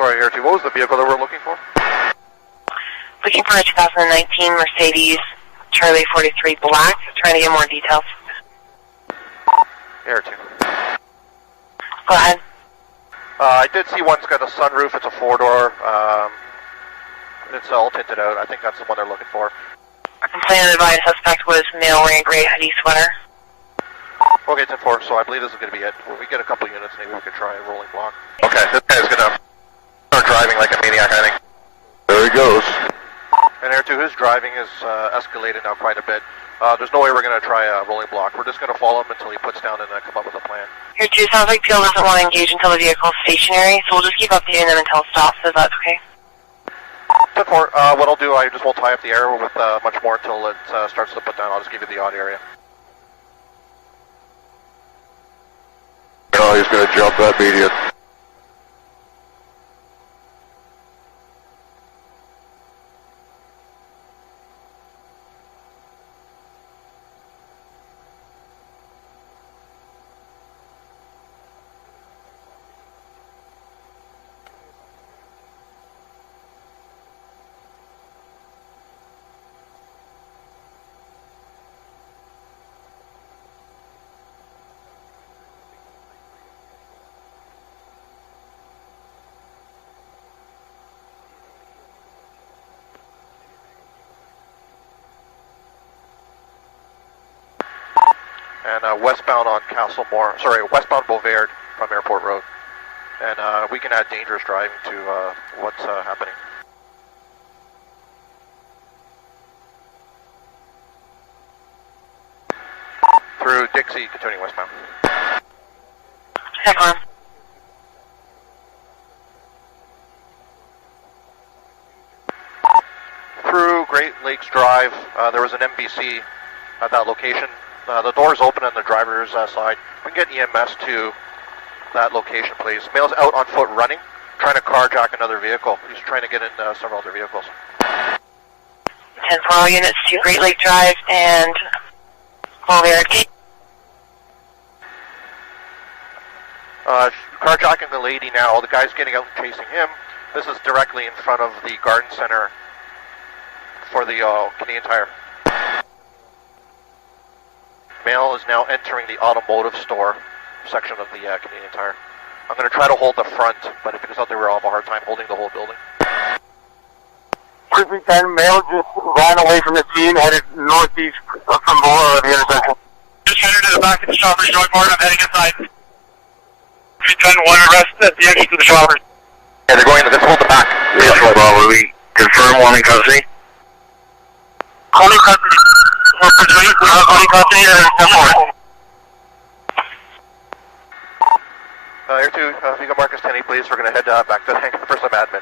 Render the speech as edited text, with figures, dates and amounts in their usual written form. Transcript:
Sorry, Air 2, what was the vehicle that we're looking for? Looking for a 2019 Mercedes Charlie 43 Black. Trying to get more details. Air 2. Go ahead. I did see one's got a sunroof. It's a 4-door. It's all tinted out. I think that's the one they're looking for. Our complainant advised suspect was male wearing gray hoodie sweater. Okay, 10-4, so I believe this is going to be it. When we get a couple units, maybe we can try a rolling block. Okay, this guy's going to start driving like a maniac, I think. There he goes. And Air 2, his driving is escalated now quite a bit. There's no way we're going to try a rolling block. We're just going to follow him until he puts down and come up with a plan. Air 2, sounds like Peel doesn't want to engage until the vehicle's stationary, so we'll just keep updating them until it stops, if that's okay. 10-4, what I'll do, I just won't tie up the air with much more until it starts to put down. I'll just give you the odd area. Oh, he's going to jump that median. And westbound on westbound Beauvais from Airport Road. And we can add dangerous driving to what's happening. Through Dixie, continuing westbound. Check on. Through Great Lakes Drive, there was an MBC at that location. The door's open on the driver's side. We can get EMS to that location, please. Male's out on foot running, trying to carjack another vehicle. He's trying to get in several other vehicles. 10-4 all units to Great Lake Drive and Beauvais. Carjacking the lady now. The guy's getting out and chasing him. This is directly in front of the garden center for the Canadian Tire. Male is now entering the automotive store section of the Canadian Tire. I'm going to try to hold the front, but if it goes out there, we'll have a hard time holding the whole building. 10, male just ran away from the scene, headed northeast from the intersection. Just headed to the back of the Shoppers Joy Park. I'm heading inside. 10, one arrest at the exit to the Shoppers. Yeah, they're going to hold the back. Yes, Bravo, we confirm one in custody. Calling custody. Calling custody and 10-4. Air 2, if you can mark us 10, please. We're going to head back to the hangar for some admin.